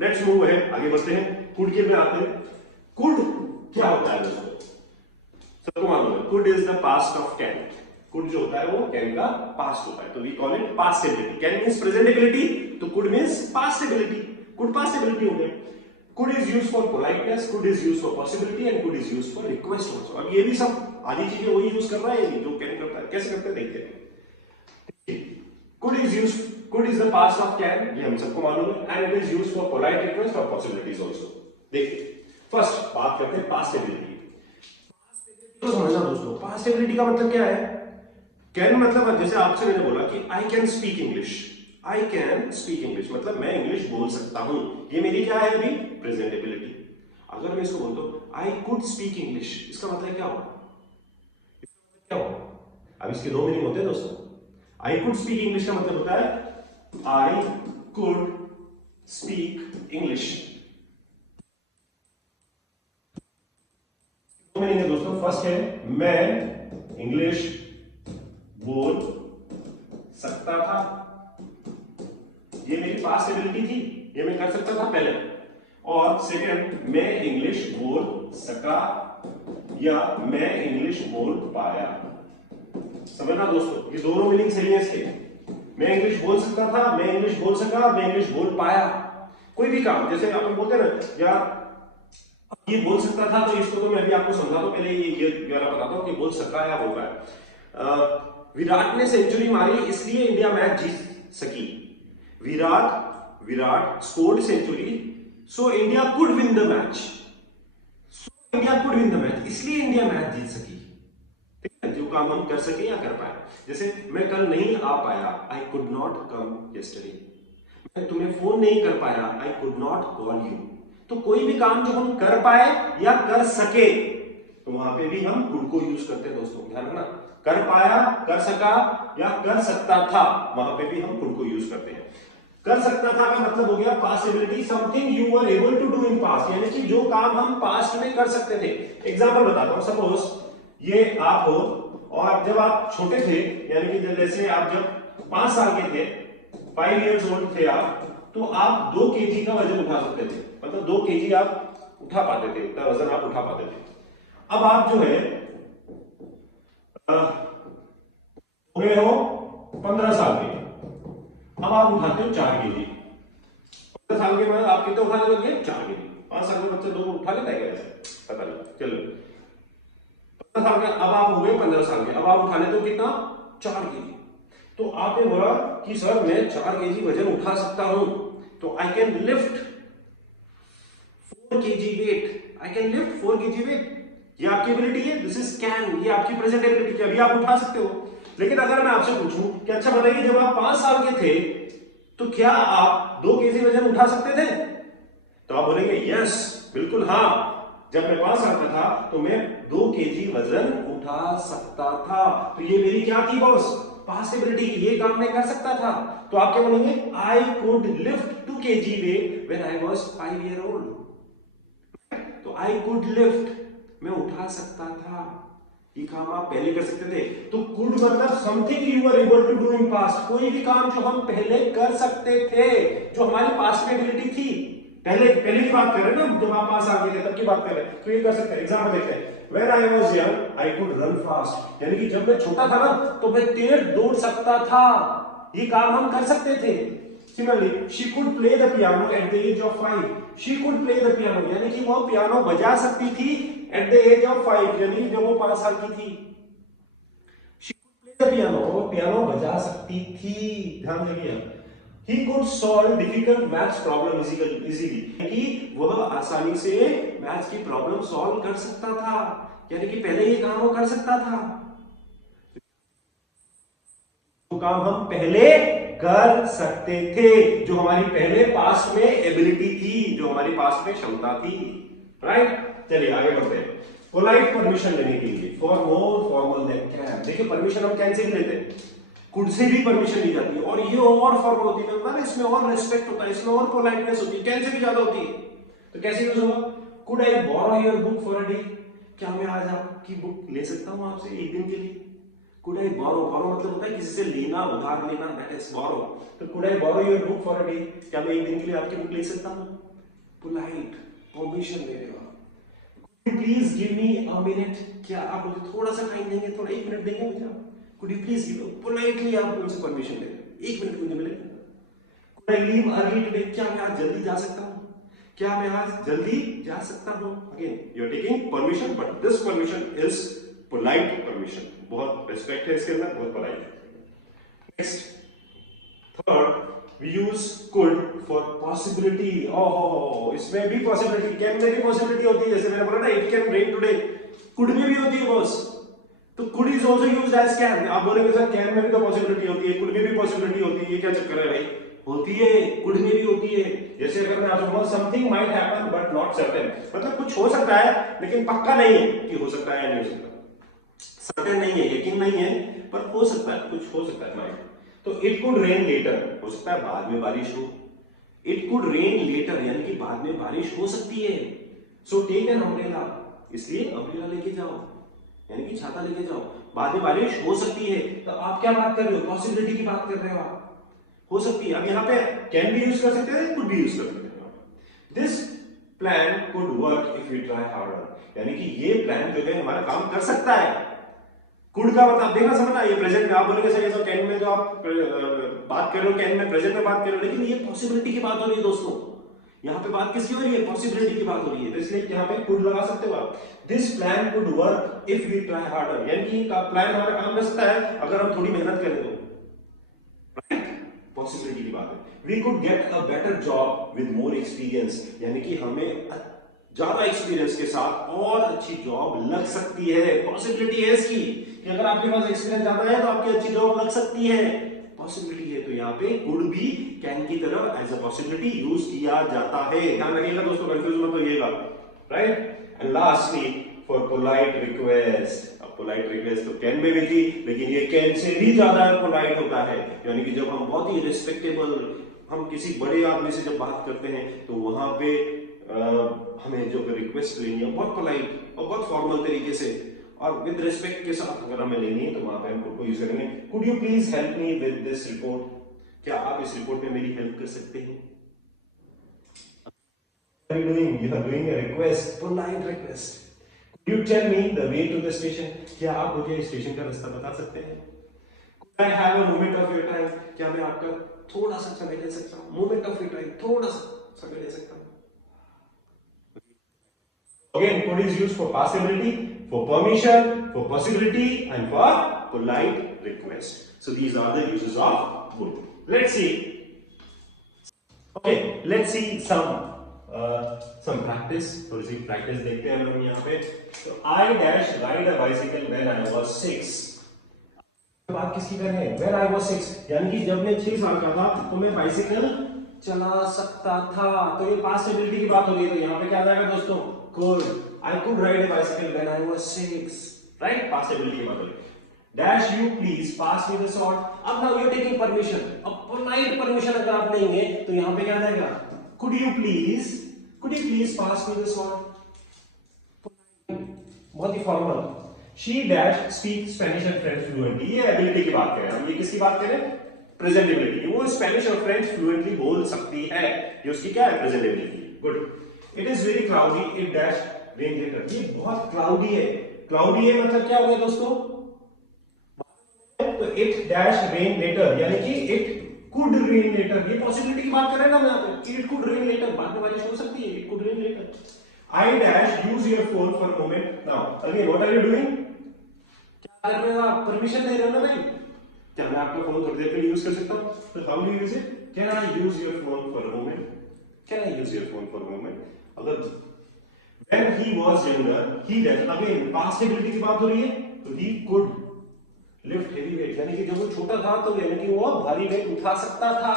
Let's move है, आगे बढ़ते हैं, कुड के में आते हैं। कुड क्या होता है दोस्तों, सबको मालूम है, could is the past of can. Could जो होता है वो कैन का पास्ट होता है, तो we call it past ability. Can means present ability, तो could means past ability. Could past ability हो गया। Could is used for politeness, could is used for possibility and could is used for request also. अब ये भी सब आधी चीजें वही यूज कर रहा है जो कैन करता है। कैसे करते हैं देखते हैं। Could is used, could is the past of can, ये हम सबको मालूम है, and it is used for polite request और पॉसिबिलिटीज आल्सो। देखिए फर्स्ट बात करते हैं पास्ट एबिलिटी। तो समझना दोस्तों, पास्ट एबिलिटी का मतलब क्या है। कैन मतलब जैसे आपसे मैंने बोला कि I can speak English, I can speak English मतलब मैं इंग्लिश बोल सकता हूं, ये मेरी क्या है अभी प्रेजेंट एबिलिटी। अगर मैं इसको बोलता हूं आई कुड स्पीक इंग्लिश, इसका मतलब क्या होगा, क्या होगा। अब इसके दो मीनिंग होते हैं दोस्तों। आई कुड स्पीक इंग्लिश का मतलब होता है आई कुड स्पीक इंग्लिश। दो मीनिंग है दोस्तों। फर्स्ट है मैं इंग्लिश बोल सकता था, ये मेरी पास्ट एबिलिटी थी, ये मैं कर सकता था पहले। और सेकंड मैं इंग्लिश बोल सका या मैं इंग्लिश बोल पाया। समझना दोस्तों, ये दोनों मीनिंग सही है इसके। मैं इंग्लिश बोल सकता था, मैं इंग्लिश बोल सका, मैं इंग्लिश बोल पाया। कोई भी काम जैसे अपन बोलते हैं ना यार ये बोल सकता था, तो इसको तो मैं अभी आपको समझा दो, पहले ये वाला बताता हूं कि बोल सका या हो पाया। विराट ने सेंचुरी मारी इसलिए इंडिया मैच जीत सकी। Virat scored century so India could win the match. So India could win the match, इसलिए इंडिया मैच जीत सकी। ठीक है, जो काम हम कर सके या कर पाए। जैसे मैं कल नहीं आ पाया, I could not come yesterday. मैं तुम्हें फोन नहीं कर पाया, I could not call you. तो कोई भी काम जो हम कर पाए या कर सके तो वहां पे भी हम कुड को यूज करते हैं दोस्तों, ध्यान रखना। कर पाया, कर सका या कर सकता था, वहां पे भी हम कुड को यूज करते हैं। कर सकता था का मतलब हो गया past ability, something you were able to do in past, यानी कि जो काम हम पास्ट में कर सकते थे। एग्जांपल बताता हूं, सपोज ये आप हो और जब आप छोटे थे, यानी कि जैसे आप जब 5 साल के थे, 5 इयर्स ओल्ड थे आप, तो आप 2 केजी का वजन उठा सकते थे, मतलब 2 केजी आप उठा पाते थे, उतना वजन आप उठा पाते थे। अब आप जो है हो गए हो 15 साल के, अब आप उठाते हो 4 केजी। 15 साल के बाद आप कितने उठाने लग गए, 4 केजी। 5 साल के बच्चे 2 उठा लेता है क्या, पता नहीं, चलो 15 साल के, अब आप हो गए 15 साल के, अब आप उठा लेते हो कितना, 4 केजी। तो आपने बोला कि सर मैं 4 केजी वजन उठा सकता हूं, तो I can lift 4 KG weight, I can lift 4 KG weight. ये आपकी एबिलिटी है, दिस इज कैन, ये आपकी प्रेजेंट एबिलिटी है, अभी आप उठा सकते हो। लेकिन अगर मैं आपसे पूछूं कि अच्छा बताइए जब आप 5 साल के थे तो क्या आप 2 केजी वजन उठा सकते थे, तो आप बोलेंगे यस बिल्कुल हाँ, जब मैं 5 साल का था तो मैं 2 केजी वजन उठा सकता था। तो ये मेरी क्या थी बॉस, पास्ट एबिलिटी, ये काम मैं कर सकता था। तो आप क्या बोलेंगे, I could lift 2 KG weight when I was 5 year old. तो आई कुड लिफ्ट, मैं उठा सकता था, ये काम आप पहले कर सकते थे। तो कुड मतलब something you were able to do in past, कोई भी काम जो हम पहले कर सकते थे, जो हमारी पास्ट में एबिलिटी थी, पहले की बात कर रहे हैं ना, जब आप 5 साल के थे तब की बात कर रहे हैं, तो ये कर सकते हैं। एग्जांपल देखते हैं, when I was young I could run fast, यानी कि जब मैं छोटा था ना तो मैं तेज दौड़ सकता था, ये काम हम कर सकते थे। Similarly, she could play the piano at the age of 5. She could play the piano, यानी कि वो पियानो बजा सकती थी at the age of 5, यानी जब वो 5 साल की थी। She could play the piano, वो पियानो बजा सकती थी, ध्यान देंगे। He could solve difficult maths problem easily, कि वह आसानी से मैथ्स की प्रॉब्लम सॉल्व कर सकता था, यानी कि पहले ये काम वो कर सकता था। तो काम हम पहले कर सकते थे, जो हमारी पहले पास्ट में एबिलिटी थी, जो हमारी पास्ट में क्षमता थी, राइट। चलिए आगे बढ़ते हैं। पोलाइट परमिशन लेने के लिए, for more formal than can. देखिए परमिशन हम कैन से भी लेते हैं, कुड से भी परमिशन ली जाती है, और ये और फॉर्मल होती है, मतलब इसमें और रिस्पेक्ट होता है, इसमें और पोलाइटनेस होती है, कैन से भी ज्यादा होती है। तो कैसे यूज होगा, could I borrow your book for a day, क्या मैं आज आपकी बुक ले सकता हूं आपसे एक दिन के लिए। कुड आई बोरो, बोरो मतलब होता है किसी से लेना, उधार लेना, दैट इज बोरो। तो could I borrow your book for a day, क्या मैं एक दिन के लिए आपकी बुक ले सकता हूँ? पोलाइट, परमिशन ले रहे हो आप। Please give me a minute, क्या आप मुझे थोड़ा सा टाइम देंगे, थोड़ा 1 मिनट देंगे मुझे आप? Could you please give, politely आप उनसे परमिशन ले रहे हो, 1 मिनट मुझे मिलेगा। Could I leave early today, क्या मैं आज जल्दी जा सकता हूँ? क्या मैं आज जल्दी जा सकता हूँ? Again you are taking permission, but this permission is polite permission, बहुत रिस्पेक्ट है इसके अंदर, बहुत पोलाइट है। Next, third, we use could for possibility। ओहो, इसमें भी possibility, can में भी possibility होती है, जैसे मैंने बोला ना it can rain today, could में भी होती है बॉस। तो could is also used as can। आप बोलेंगे सर can में भी तो possibility होती है, could में भी possibility होती है, ये क्या चक्कर है भाई? होती है, could में भी होती है। जैसे अगर मैं आपसे बोलूं something might happen but not certain, मतलब कुछ हो सकता है लेकिन पक्का नहीं है कि हो सकता है या नहीं हो सकता, certain नहीं है, यकीन नहीं है, पर हो सकता है, कुछ हो सकता है। तो इट कुड रेन लेटर, हो सकता है बाद में बारिश हो। इट कुड रेन लेटर यानी कि बाद में बारिश हो सकती है। सो टेक एन अम्ब्रेला, इसलिए अम्ब्रेला लेके जाओ, यानी कि छाता लेके जाओ, बाद में बारिश हो सकती है। तो आप क्या बात कर रहे हो? पॉसिबिलिटी की बात कर रहे हो आप, हो सकती है। अब यहाँ पे कैन भी यूज कर सकते हैं, कुड भी यूज कर सकते हैं। This plan could work if you try harder, यानी कि ये प्लान जो है हमारा काम कर सकता है। कुड का मतलब देखना समझना, ये प्रेजेंट में आप बोलोगे सर ये तो कैन में जो आप बात कर रहे हो, कैन में प्रेजेंट में बात कर रहे हो, लेकिन ये पॉसिबिलिटी की बात हो रही है दोस्तों। यहाँ पे बात किसकी हो रही है? पॉसिबिलिटी की बात हो रही है, तो इसलिए यहाँ पे कुड लगा सकते हो आप। This plan could work if we try harder, यानी कि प्लान हमारा काम कर सकता है अगर हम थोड़ी मेहनत करें तो, राइट? पॉसिबिलिटी की बात है। We could get a better job with more experience, यानी कि हमें ज्यादा एक्सपीरियंस के साथ और अच्छी जॉब लग सकती है। पॉसिबिलिटी है इसकी कि अगर आपके पास एक्सपीरियंस ज्यादा है तो आपकी अच्छी जॉब लग सकती है, पॉसिबिलिटी है। तो यहाँ पे कुड भी कैन की तरह एज अ पॉसिबिलिटी यूज किया जाता है, ध्यान रखिएगा दोस्तों, कंफ्यूज मत होइएगा, right? And lastly for polite request, अब पोलाइट रिक्वेस्ट तो कैन में भी थी, लेकिन ये कैन से भी ज्यादा पोलाइट होता है, यानी कि जब हम बहुत ही रिस्पेक्टेबल, हम किसी बड़े आदमी से जब बात करते हैं तो वहां पे हमें जो रिक्वेस्ट लेनी है बहुत पोलाइट और बहुत फॉर्मल तरीके से और विद रिस्पेक्ट के साथ अगर हमें लेनी है तो वहां पे हम कुड को यूज करेंगे। Could you please help me with this report, क्या आप इस रिपोर्ट में मेरी हेल्प कर सकते हैं? What are you doing? You are doing a request, polite request. Could you tell me the way to the station? क्या आप मुझे स्टेशन का रास्ता बता सकते हैं? Could I have a moment of your time? क्या मैं आपका थोड़ा सा समय ले सकता हूँ? Moment of your time, थोड़ा सा समय ले सकता हूँ। Again, could is used for possibility, for permission, for possibility, and for polite request. So these are the uses of could. Let's see. Okay, let's see some practice. थोड़ी सी practice देखते हैं हम लोग यहाँ पे। So I dash ride a bicycle when I was 6. बात किसकी कर रहे हैं? When I was 6, यानी कि जब मैं 6 साल का था तो मैं बाइसिकल चला सकता था, तो ये पॉसिबिलिटी की बात हो रही है। तो यहाँ पे क्या आ जाएगा दोस्तों? Could. I could ride a bicycle when I was 6. Right? Possibility की बात हो रही है। Dash you please pass me the salt. अब now you're taking permission. अब polite permission अगर आप लेंगे तो यहाँ पे क्या आ जाएगा? Could you please pass me the salt? बहुत ही फॉर्मल। She dash speak Spanish and French fluently. ये एबिलिटी की बात करें हम, ये किसकी बात करें? Present ability. वो स्पेनिश और फ्रेंच फ्लुएंटली बोल सकती है, ये उसकी क्या है? Present ability. Good. It is very cloudy, it dash rain later. ये बहुत क्लाउडी है। क्लाउडी है मतलब क्या हो गया दोस्तों? तो इट डैश रेन लेटर, यानी कि इट कुड रेन लेटर। ये पॉसिबिलिटी की बात कर रहे हैं ना हम यहाँ पे, इट कुड रेन लेटर, बाद में बारिश हो सकती है, it could rain later. I dash use your phone for moment. Now again what are you doing? क्या कर रहे हो आप? परमिशन दे रहे हो ना भाई, क्या मैं आपका फोन थोड़ी देर के लिए यूज कर सकता हूँ? तो how do you use it? Can I use your phone for a moment? Can I use your phone for a moment? अगर when he was younger he did, again possibility की बात हो रही है, तो he could lift heavy weight, यानी कि जब वो छोटा था तो यानी कि वो भारी वेट उठा सकता था,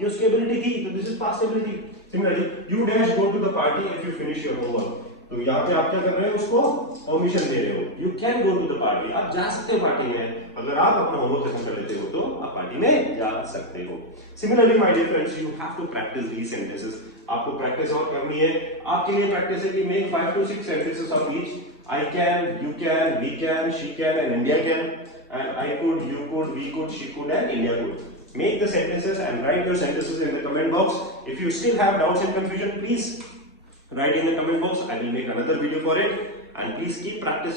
ये उसकी एबिलिटी थी। तो this is possibility. Similarly, you dash go to the party if you finish your homework. तो यहाँ पे आप क्या कर रहे हो? उसको परमिशन दे रहे हो। You can go to the party, आप जा सकते हो पार्टी में अगर आप अपना होमवर्क खत्म कर लेते हो तो आप पार्टी में जा सकते हो। Similarly my dear friends, you have to practise these sentences. आपको प्रैक्टिस और करनी है। आपके लिए प्रैक्टिस है कि make 5 to 6 sentences of each. I can, you can, we can, she can, and India can. And I could, you could, we could, she could, and India could. Make the sentences and write your sentences in the comment box. If you still have doubts and confusion, please write in the comment box. I will make another video for it. And please keep practicing.